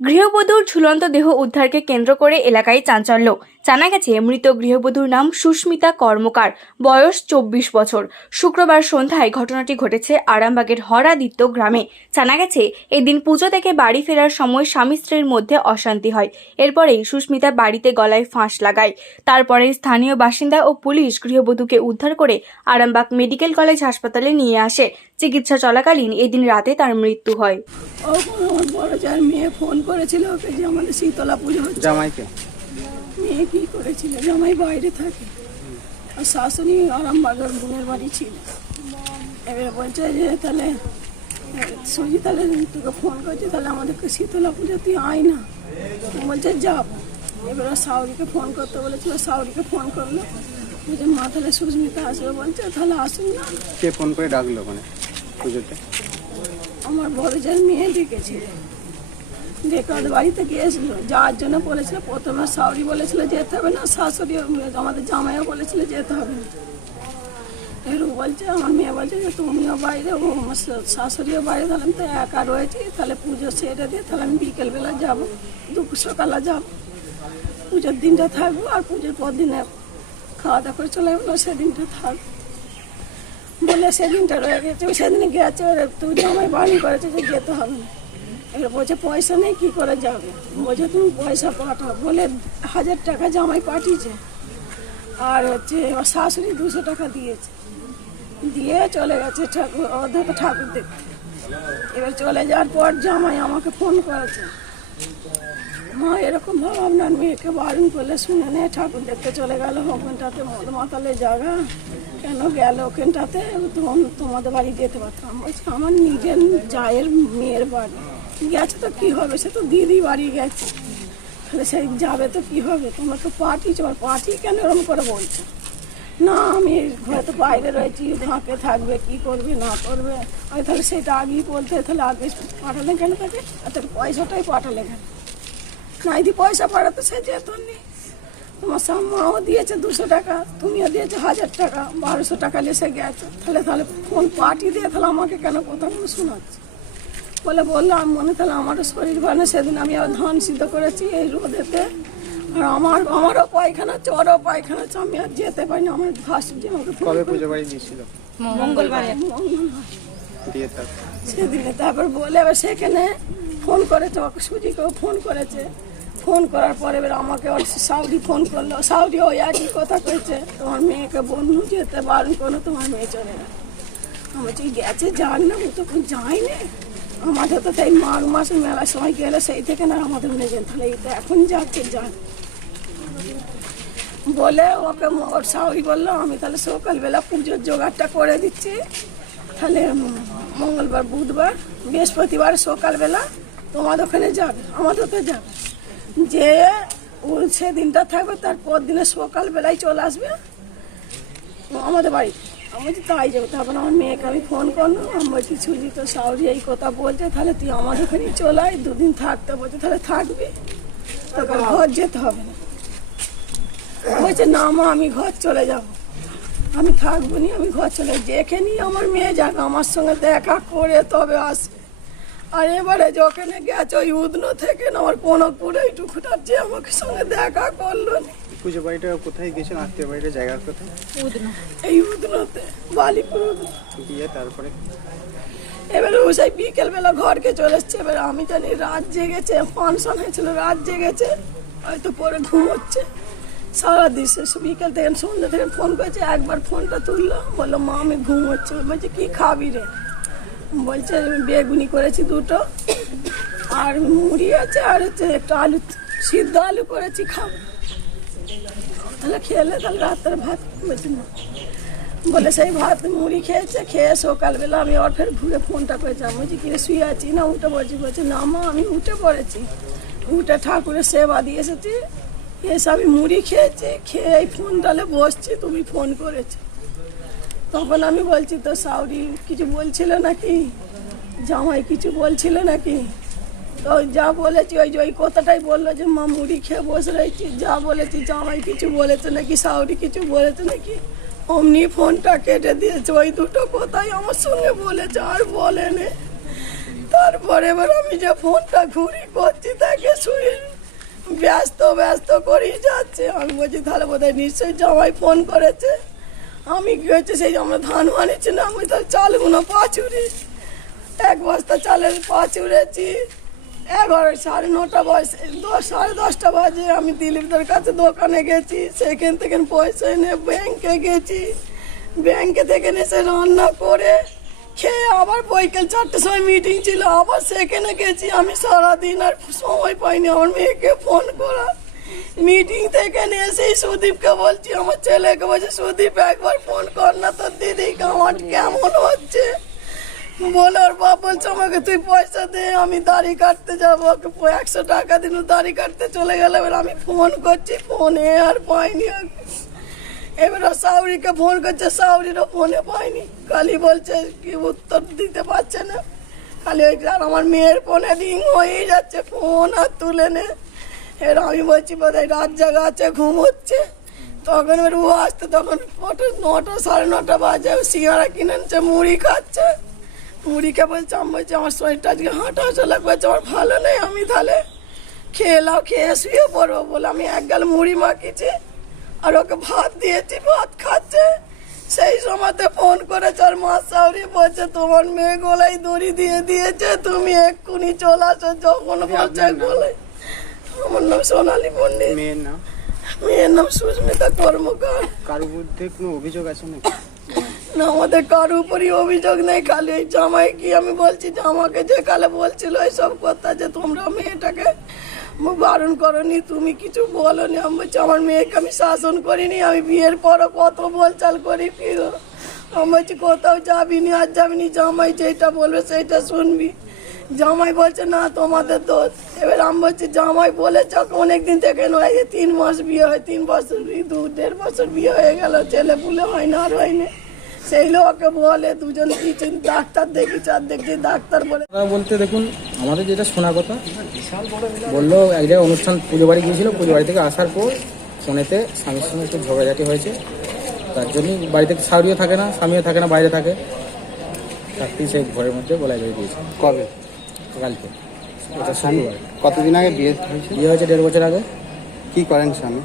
গৃহবধূর ঝুলন্ত দেহ উদ্ধারকে কেন্দ্র করে এলাকায় চাঞ্চল্য। জানা গেছে মৃত গৃহবধূর নাম সুস্মিতা কর্মকার বয়স চব্বিশ বছর। শুক্রবার সন্ধ্যায় ঘটনাটি ঘটেছে আরামবাগের হরাদিত্য গ্রামে। জানা গেছে এদিন পুজো থেকে বাড়ি ফেরার সময় স্বামী স্ত্রীর মধ্যে অশান্তি হয়। এরপরেই সুস্মিতা বাড়িতে গলায় ফাঁস লাগায়। তারপরে স্থানীয় বাসিন্দা ও পুলিশ গৃহবধূকে উদ্ধার করে আরামবাগ মেডিকেল কলেজ হাসপাতালে নিয়ে আসে। চিকিৎসা চলাকালীন এদিন রাতে তার মৃত্যু হয়। ও বড় মেয়ে ফোন করেছিল ওকে যে আমাদের শীতলা পুজো হচ্ছে। জামাইকে? মেয়ে কি করেছিল? জামাই বাইরে থাকে। আর শাশুড়ি আরামবাগের বোনের বাড়ি ছিল। এবারে বলছে যে তাহলে সুজি তাহলে তোকে ফোন করছে তাহলে আমাদেরকে শীতলা পুজো তুই আয় না। বলছে যাব এবারে সাউরিকে ফোন করতে বলেছিল সাউরিকে ফোন করল। বলছে মা তাহলে সুস্মিতা আসবে। বলছে তাহলে আসুন না। কে ফোন করে ডাকলো ওখানে পুজোতে? আমার বড় যার মেয়ে ডেকেছিল যাওয়ার জন্য প্রথমে যেতে হবে না আমাদের জামাইও যেতে হবে বলছে, আমার মেয়ে বলছে যে তুমিও বাইরে, ও শাশুড়িও বাইরে, তাহলে আমি তো একা রয়েছি, তাহলে পুজো সেরে দিয়ে তাহলে আমি বিকেলবেলা যাব, দুপুর যাব। পুজোর দিনটা থাকব আর পুজোর পর দিনে খাওয়া দাওয়া করে চলে গেলো সেদিনটা থাকব বলে সেদিনটা রয়ে গেছে, সেদিনে গেছে তুই জামাই বাড়ি করেছে যে যেতে হবে না। এবার বলছে, পয়সা নেই, কি করে যাবে? বলছে, তুমি পয়সা পাঠাও। বলে, হাজার টাকা জামাই পাঠিয়েছে। আর হচ্ছে, ওর শাশুড়ি দুশো টাকা দিয়েছে। দিয়ে চলে গেছে ঠাকুর ওদের ঠাকুর দেখতে। এবার চলে যাওয়ার পর জামাই আমাকে ফোন করেছে। মা, এরকম ভাবে আপনার মেয়েকে বারণ করলে শুনে নে, ঠাকুর দেখতে চলে গেল ওখানটাতে মাতালে জায়গা। কেন গেল ওখানটাতে? তোমাদের বাড়ি যেতে পারতাম। বলছি, আমার নিজের জায়ের মেয়ের বাড়ি। গেছে তো কি হবে সে তো দিদি বাড়ি গেছে তাহলে সেই যাবে তো কি হবে তোমরা তো পার্টি চল পার্টি কেন এরকম করে বলছো না আমি হয়তো বাইরে রয়েছি ফাঁকে থাকবে কি করবে না করবে আমি তাহলে সেটা আগেই বলতে তাহলে আগে পাঠালে কেন তাকে আর তাহলে পয়সাটাই পাঠালে কেন নাইদি পয়সা পাঠাতে সে যেত নেই তোমার মাও দিয়েছে দুশো টাকা তুমিও দিয়েছ হাজার টাকা বারোশো টাকা লেসে গেছে তাহলে তাহলে ফোন পাঠিয়ে দিয়ে তাহলে আমাকে কেন কথাগুলো শোনাচ্ছে বলে বললাম মনে তাহলে আমারও শরীর ভালো সেদিন আমি আবার ধান সিদ্ধ করেছি এই রোদেতে। আর আমার আমারও পায়খানা হচ্ছে ওরও পায়খানা হচ্ছে আমি আর যেতে পারি না আমার ভাসুর যে আমাকে কবে করে- পুজো বাড়ি দিয়েছিল? মঙ্গলবার। সেদিনে তারপর বলে এবার সেখানে ফোন করেছে ওকে সুজিকেও ফোন করেছে। ফোন করার পরে এবার আমাকে ওর সাউদি ফোন করল। সাউদি ওই একই কথা কয়েছে তোমার মেয়েকে বন্ধু যেতে বারণ করল তোমার মেয়ে চলে না। আমি বলছি গেছে যান না ও তো কোনো যায়নি। আমাদের তো তাই মাঘ মাসে মেলার সময় গেলে সেই থেকে না আমাদের নিয়ে যান তাহলে তো এখন যাচ্ছে যান বলে ওকে ওর সাউরি বলল, আমি তাহলে সকালবেলা পুজোর জোগাড়টা করে দিচ্ছি। তাহলে মঙ্গলবার, বুধবার, বৃহস্পতিবার সকালবেলা তোমাদের ওখানে যাবে আমাদের তো যাবে যে সেদিনটা থাকবে তারপর দিনে সকালবেলায় চলে আসবে। আমাদের বাড়ি আমি তাই যাব তারপর আমার মেয়েকে আমি ফোন করলাম আমি বলছি সুজি তো সাউরি এই কথা বলছে, তাহলে তুই আমার ওখানেই চলে আয়, দুদিন থাকতে বলছে, তাহলে থাকবি। তখন ঘর যেতে হবে না। বলছে, না মা, আমি ঘর চলে যাব। আমি থাকব নি, আমি ঘর চলে যেখানেই আমার মেয়ে যাক আমার সঙ্গে দেখা করে তবে আসে আর এবারে যখন গেছে ওই উদনো থেকে না আমার কনকপুরে এইটুকুটার যে আমাকে সঙ্গে দেখা করল না। পুজো বাড়িটা কোথায় গেছেন? আত্মীয় বাড়িটা জায়গা কোথায় এই উদনোতে বালিপুর। দিয়ে তারপরে? এবারে ও সেই বিকেলবেলা ঘরকে চলে এসছে। এবারে আমি জানি রাত জেগেছে ফাংশন হয়েছিল রাত জেগেছে। হয়তো পরে ঘুমোচ্ছে সারা দিছে বিকেল থেকে সন্ধ্যা থেকে ফোন করেছে একবার ফোনটা তুললো। বলল মা আমি ঘুমোচ্ছে বলছে কি খাবি রে? বলছে বেগুনি করেছি দুটো, আর মুড়ি আছে, আর হচ্ছে একটু আলু, সিদ্ধ আলু করেছি, খাব। তাহলে খেলে তাহলে রাত্রে ভাত, বলছি, না। বলে, সেই ভাত, মুড়ি খেয়েছে, খেয়ে সকালবেলা আমি ওর ফের ঘুরে ফোনটা করেছি আমি বলছি কিরে শুয়ে আছি না, উঠে পড়েছি। বলছে, না মা, আমি উঠে পড়েছি। উঠে ঠাকুরের সেবা দিয়ে এসেছি এসে আমি মুড়ি খেয়েছি, খেয়ে এই ফোন ডালে বসছি, তুমি ফোন করেছ। তখন আমি বলছি, তো সাউরি কিছু বলছিল নাকি? জামাই কিছু বলছিল নাকি? তো যা বলেছি, ওই যে ওই কথাটাই বলল যে, মা, মুড়ি খেয়ে বসে রয়েছি। যা বলেছি, জামাই কিছু বলেছে নাকি? সাউরি কিছু বলেছে নাকি? অমনি ফোনটা কেটে দিয়েছে। ওই দুটো কথাই আমার সঙ্গে বলেছে, আর বলেনি। তারপরে এবার আমি যে ফোনটা ঘুরি করছি দেখ ব্যস্ত ব্যস্ত করেই যাচ্ছে। আমি বলছি, তাহলে বোধহয় নিশ্চয়ই জামাই ফোন করেছে। আমি কি হচ্ছে সেই আমরা ধান বানিয়েছি না, আমি তাহলে চালগুলো পাচুরি এক বস্তা চালের পাচুরেছি এগারো, সাড়ে নটা বয়স, দশ, সাড়ে দশটা বাজে, আমি দিলীপদের কাছে দোকানে গেছি, সেখান থেকে পয়সা এনে ব্যাংকে গেছি। ব্যাংকে থেকে এসে রান্না করে, খেয়ে আবার বৈকাল চারটের সময় মিটিং ছিল, আবার সেখানে গেছি, আমি সারাদিন আর সময় পাইনি, আমার মেয়েকে ফোন করা। মিটিং থেকে এসেই সুদীপকে বলছি, আমার ছেলেকে বলছি, সুদীপ, একবার ফোন কর না তোর দিদি আমার কেমন হচ্ছে বলে ওর বাপ বলছে, আমাকে তুই পয়সা দে, আমি দাড়ি কাটতে যাব একশো টাকা দিন দাড়ি কাটতে চলে গেলে, এবার আমি ফোন করছি ফোনে আর পাইনি। এবার সাউরিকে ফোন করছে, সাউরিরও ফোনে পাইনি খালি বলছে কি উত্তর দিতে পারছে না খালি ওই আমার মেয়ের ফোনে রিং হয়েই যাচ্ছে ফোন আর তুলে নে এবার আমি বলছি বোধহয় রাত জাগা আছে ঘুমোচ্ছে তখন এবার ও আসতে তখন কটা নটা সাড়ে নটা বাজে। ও সিঙ্গারা কিনে আনছে মুড়ি খাচ্ছে। মুড়িকে বলছে আমি বলছি আমার শরীরটা আজকে হাঁটা হাঁটা লাগবে আমার ভালো নেই আমি তাহলে খেয়ে লাও খেয়ে শুয়ে পড়ব বলে আমি এক গাল মুড়ি মাখিছি আর ওকে ভাত দিয়েছি ভাত খাচ্ছে। সেই সময়তে ফোন করেছে আর মা সাউরি বলছে তোমার মেয়ে গোলাই দড়ি দিয়ে দিয়েছে তুমি এক্ষুনি চলে আসো যখন বলছে গোলাই আমার নাম সোনালী পণ্ডিত। মেয়ের নাম? মেয়ের নাম সুস্মিতা কর্মকার। কারোর বিরুদ্ধে কোনো অভিযোগ আছে নাকি? না আমাদের কারও উপরই অভিযোগ নেই খালি ওই জামাই কি আমি বলছি যে আমাকে যে কালে বলছিল এইসব কথা যে তোমরা মেয়েটাকে বারণ করনি তুমি কিছু বলনি। আমি বলছি আমার মেয়েকে আমি শাসন করিনি আমি বিয়ের পরও কত বলচাল করি ফিরো। আমি বলছি কোথাও যাবিনি আর যাবিনি জামাই যেটা বলবে সেইটা শুনবি। জামাই বলছে না তোমাদের দোষ। এবার আমি বলছি জামাই বলেছে অনেক দিন থেকে নয় যে তিন মাস বিয়ে হয় তিন বছর দু দেড় বছর বিয়ে হয়ে গেল ছেলে পুলে হয় না আর হয় না। সেই লোককে বলে দুজন কিছু ডাক্তার দেখি চার দেখছি ডাক্তার বলে কথা বলতে দেখুন আমাদের যেটা শোনা কথা বলল এক জায়গায় অনুষ্ঠান পুজো বাড়ি গিয়েছিল পুজো বাড়ি থেকে আসার পর ফোনেতে স্বামীর সঙ্গে একটু ঝগড়াঝাটি হয়েছে। তার জন্যই বাড়িতে স্বামীও থাকে না স্বামীও থাকে না বাইরে থাকে। থাকতেই সেই ঘরের মধ্যে গলায় বেরিয়ে দিয়েছে। কবে? কালকে কতদিন আগে বিয়ে হয়েছে বিয়ে হয়েছে দেড় বছর আগে। কি করেন স্বামী?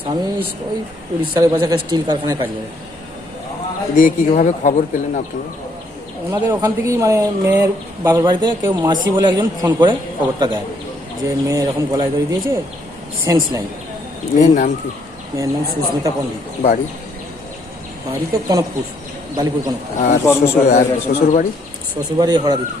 স্বামী ওই উড়িষ্যার পাশে স্টিল কারখানায় কাজ করে। দিয়ে কীভাবে খবর পেলেন আপনারা? ওনাদের ওখান থেকেই মানে মেয়ের বাবার বাড়িতে কেউ মাসি বলে একজন ফোন করে খবরটা দেয়। যে মেয়ে এরকম গলায় দড়ি দিয়েছে সেন্স নাই। মেয়ের নাম কি? মেয়ের নাম সুস্মিতা পণ্ডিত। বাড়ি? বাড়ি তো কনকপুর বালিপুর কনকপুর। আর শ্বশুর আর শ্বশুর বাড়ি শ্বশুরবাড়ি হরাদিত্য